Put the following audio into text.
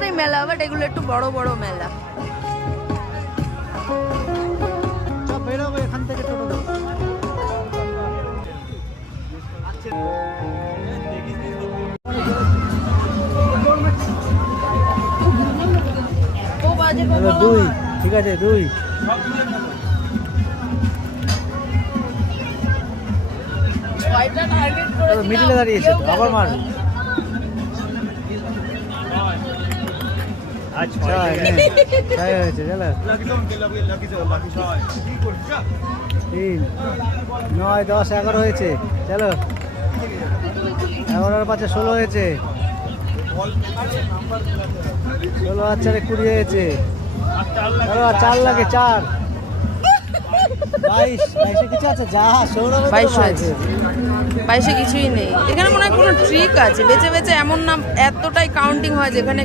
কলকাতায় মেলা, বাট এগুলো একটু বড় বড় মেলা। সব বেরোবে এখান থেকে টোটো। দুই, ঠিক আছে, দুই। মিডিলে দাঁড়িয়েছে তো, আবার মারবে। আচ্ছা তাই হয়েছে, চলো। 3, 9, 10, 11 হয়েছে, চলো। 11 আর 5 16 হয়েছে, 16 আর 4 20 হয়েছে। চলো, আর 4 লাগে, 4, 22, 22 কিছু আছে যা? 22 হয়েছে। 22 কিছুই নেই এখানে, মনে হয় কোনো ট্রিক আছে, বেঁচে বেঁচে এমন না এতটাই কাউন্টিং হয় যেখানে